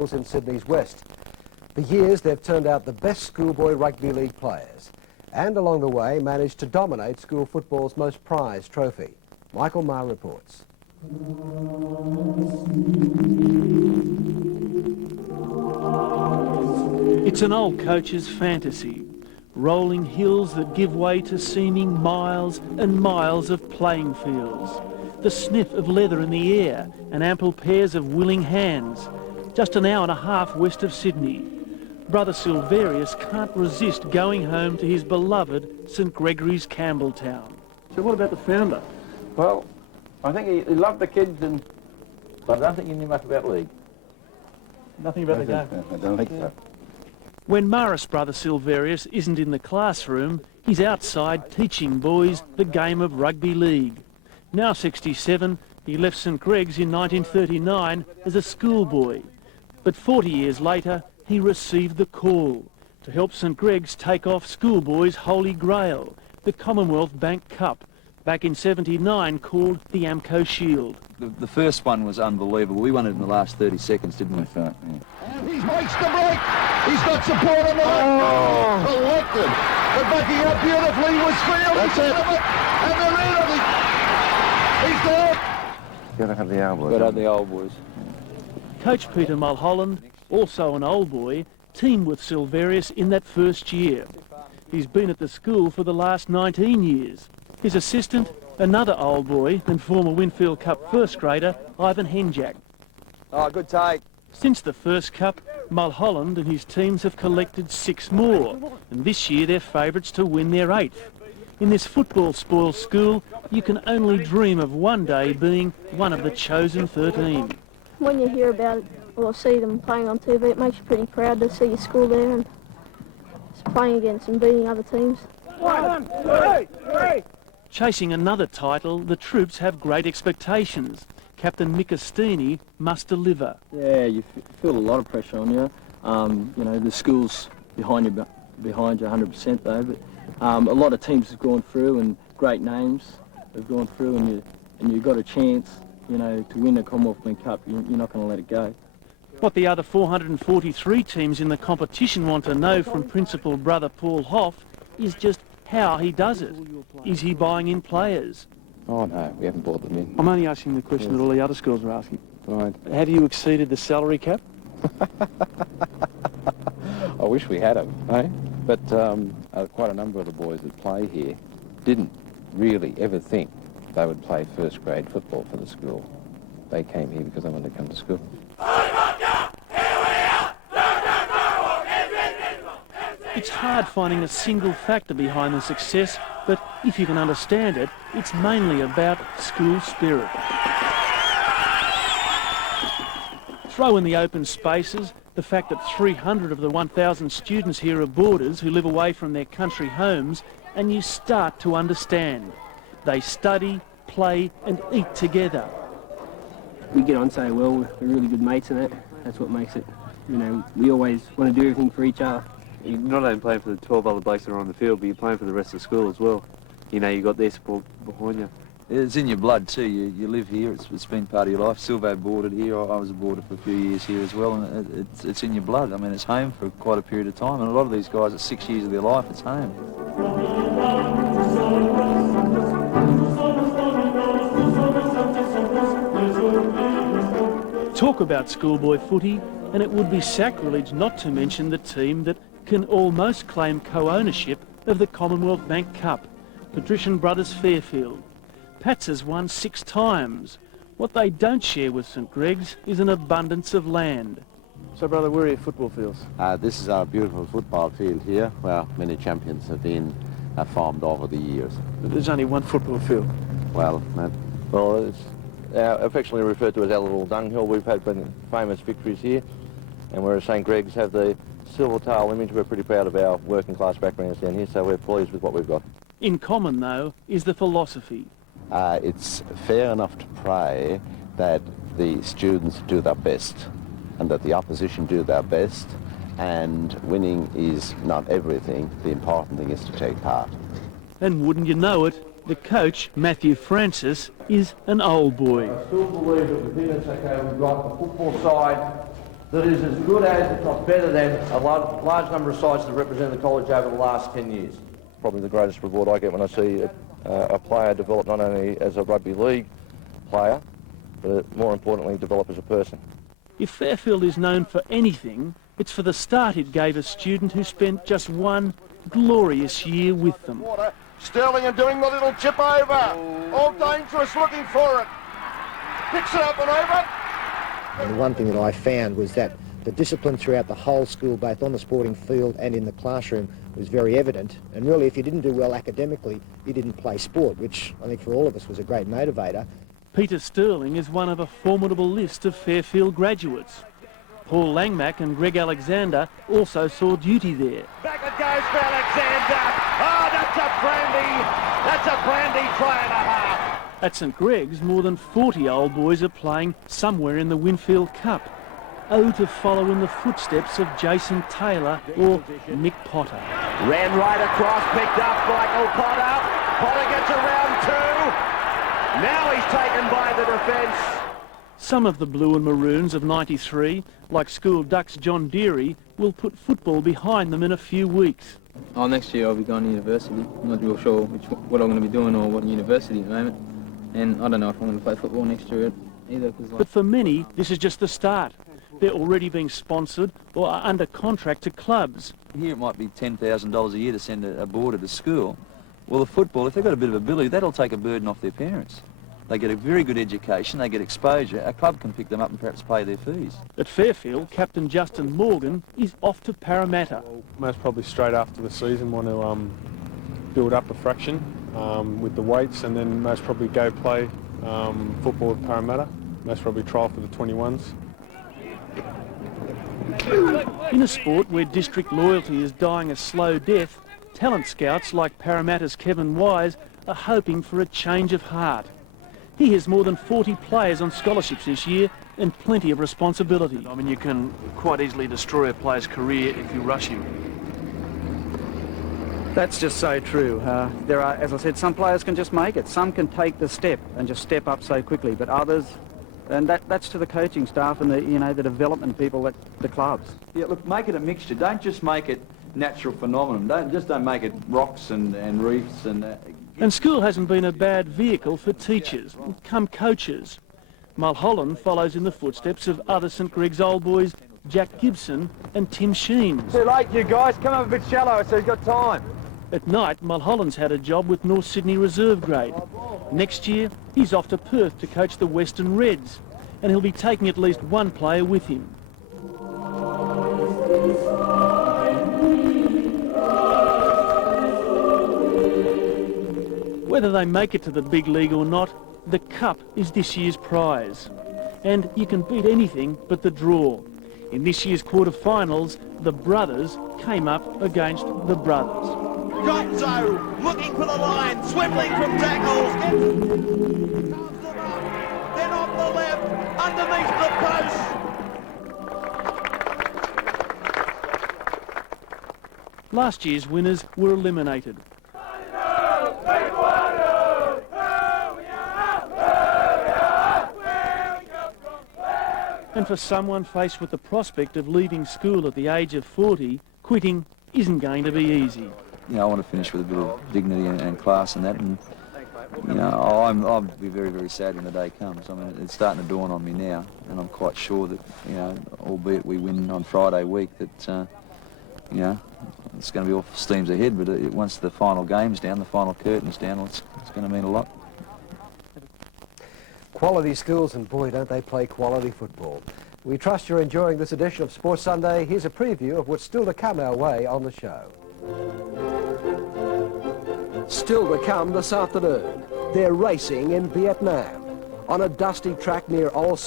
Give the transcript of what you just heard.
in Sydney's West. For years, they've turned out the best schoolboy rugby league players and along the way managed to dominate school football's most prized trophy. Michael Maher reports. It's an old coach's fantasy. Rolling hills that give way to seeming miles and miles of playing fields. The sniff of leather in the air and ample pairs of willing hands. Just an hour and a half west of Sydney. Brother Silverius can't resist going home to his beloved St Gregory's Campbelltown. So what about the founder? Well, I think he loved the kids, but I don't think he knew much about league. Nothing about the game? I don't think so. When Maris brother Silverius isn't in the classroom, he's outside teaching boys the game of rugby league. Now 67, he left St Greg's in 1939 as a schoolboy. But 40 years later, he received the call to help St Greg's take off schoolboys' holy grail, the Commonwealth Bank Cup, back in 79 called the Amco Shield. The first one was unbelievable. We won it in the last 30 seconds, didn't we? That's right, yeah. And he makes the break. He's got support on the left. Collected. But backing up beautifully was Field. That's it. And they're in. He's there. Got to have the old boys. Got to have the old boys. Coach Peter Mulholland, also an old boy, teamed with Silverius in that first year. He's been at the school for the last 19 years. His assistant, another old boy and former Winfield Cup first grader, Ivan Henjak. Oh, good take. Since the first Cup, Mulholland and his teams have collected 6 more, and this year they're favourites to win their 8th. In this football-spoiled school, you can only dream of one day being one of the chosen 13. When you hear about it or see them playing on TV, it makes you pretty proud to see your school there and playing against and beating other teams. 1, 2, 3. Chasing another title, the troops have great expectations. Captain Mick Astini must deliver. Yeah, you feel a lot of pressure on you. You know, the school's behind you 100% though, but a lot of teams have gone through and great names have gone through, and you've got a chance, you know, to win the Commonwealth Bank Cup. You're not going to let it go. What the other 443 teams in the competition want to know from Principal Brother Paul Hoff is just how he does it. Is he buying in players? Oh, no, we haven't bought them in. I'm only asking the question that all the other schools are asking. Right. Have you exceeded the salary cap? I wish we had them, eh? But quite a number of the boys that play here didn't really ever think they would play first grade football for the school. They came here because they wanted to come to school. It's hard finding a single factor behind the success, but if you can understand it, it's mainly about school spirit. Throw in the open spaces, the fact that 300 of the 1,000 students here are boarders who live away from their country homes, and you start to understand. They study, play and eat together. We get on so well, we're really good mates and that's what makes it, you know, we always want to do everything for each other. You're not only playing for the 12 other blokes that are on the field, but you're playing for the rest of the school as well. You know, you've got their support behind you. It's in your blood too. You live here. It's been part of your life. Silvo boarded here. I was a boarder for a few years here as well, and it's in your blood. I mean, it's home for quite a period of time, and a lot of these guys, at 6 years of their life, it's home. Talk about schoolboy footy, and it would be sacrilege not to mention the team that can almost claim co-ownership of the Commonwealth Bank Cup, Patrician Brothers Fairfield. Pats has won 6 times. What they don't share with St Greg's is an abundance of land. So, brother, where are your football fields? This is our beautiful football field here, where many champions have been formed over the years. But there's only one football field. Well, It's affectionately referred to as our little dunghill. We've had famous victories here, and whereas St Greg's have the silver tail image, we're pretty proud of our working class backgrounds down here, so we're pleased with what we've got. In common, though, is the philosophy. it's fair enough to pray that the students do their best and that the opposition do their best, and winning is not everything. The important thing is to take part. And wouldn't you know it, the coach, Matthew Francis, is an old boy. I still believe that within us, okay, we've got the football side that is as good as, if not better than, a large number of sides that represent the college over the last 10 years. Probably the greatest reward I get when I see a player develop not only as a rugby league player, but more importantly develop as a person. If Fairfield is known for anything, it's for the start it gave a student who spent just one glorious year with them. Sterling and doing the little chip over. All dangerous, looking for it. Picks it up and over. And the one thing that I found was that the discipline throughout the whole school, both on the sporting field and in the classroom, was very evident. And really, if you didn't do well academically, you didn't play sport, which I think for all of us was a great motivator. Peter Sterling is one of a formidable list of Fairfield graduates. Paul Langmack and Greg Alexander also saw duty there. Back it goes for Alexander. Oh, that's a brandy try and a half. At St Greg's, more than 40 old boys are playing somewhere in the Winfield Cup. Oh, to follow in the footsteps of Jason Taylor or Mick Potter. Ran right across, picked up Michael Potter. Potter gets around two. Now he's taken by the defence. Some of the Blue and Maroons of '93, like School Ducks John Deery, will put football behind them in a few weeks. Oh, next year I'll be going to university. I'm not real sure what I'm going to be doing or what university at the moment. And I don't know if I'm going to play football next year either. But for many, this is just the start. They're already being sponsored or are under contract to clubs. Here it might be $10,000 a year to send a boarder to school. Well, the football, if they've got a bit of ability, that'll take a burden off their parents. They get a very good education, they get exposure. A club can pick them up and perhaps pay their fees. At Fairfield, Captain Justin Morgan is off to Parramatta. Most probably straight after the season want to build up a fraction with the weights, and then most probably go play football at Parramatta. Most probably trial for the 21s. In a sport where district loyalty is dying a slow death, talent scouts like Parramatta's Kevin Wise are hoping for a change of heart. He has more than 40 players on scholarships this year and plenty of responsibility. I mean, you can quite easily destroy a player's career if you rush him. That's just so true. There are, as I said, some players can just make it. Some can take the step and just step up so quickly, but others, and that's to the coaching staff and the development people at the clubs. Yeah, look, make it a mixture. Don't just make it natural phenomenon. Don't make it rocks and reefs and. And school hasn't been a bad vehicle for teachers, come coaches. Mulholland follows in the footsteps of other St Greg's old boys, Jack Gibson and Tim Sheens. Too late, you guys. Come up a bit shallower so you've got time. At night, Mulholland's had a job with North Sydney Reserve Grade. Next year, he's off to Perth to coach the Western Reds, and he'll be taking at least one player with him. Whether they make it to the big league or not, the Cup is this year's prize. And you can beat anything but the draw. In this year's quarter-finals, the brothers came up against the brothers. Gonzo looking for the line, swiveling from tackles. Then off the left, underneath the post. Last year's winners were eliminated. And for someone faced with the prospect of leaving school at the age of 40, quitting isn't going to be easy. You know, I want to finish with a bit of dignity and class and that, and you know, I'll be very, very sad when the day comes. I mean, it's starting to dawn on me now, and I'm quite sure that, you know, albeit we win on Friday week, that you know, it's going to be all steams ahead. But once the final game's down, the final curtain's down, it's going to mean a lot. Quality schools, and boy, don't they play quality football. We trust you're enjoying this edition of Sports Sunday. Here's a preview of what's still to come our way on the show. Still to come this afternoon, they're racing in Vietnam on a dusty track near Old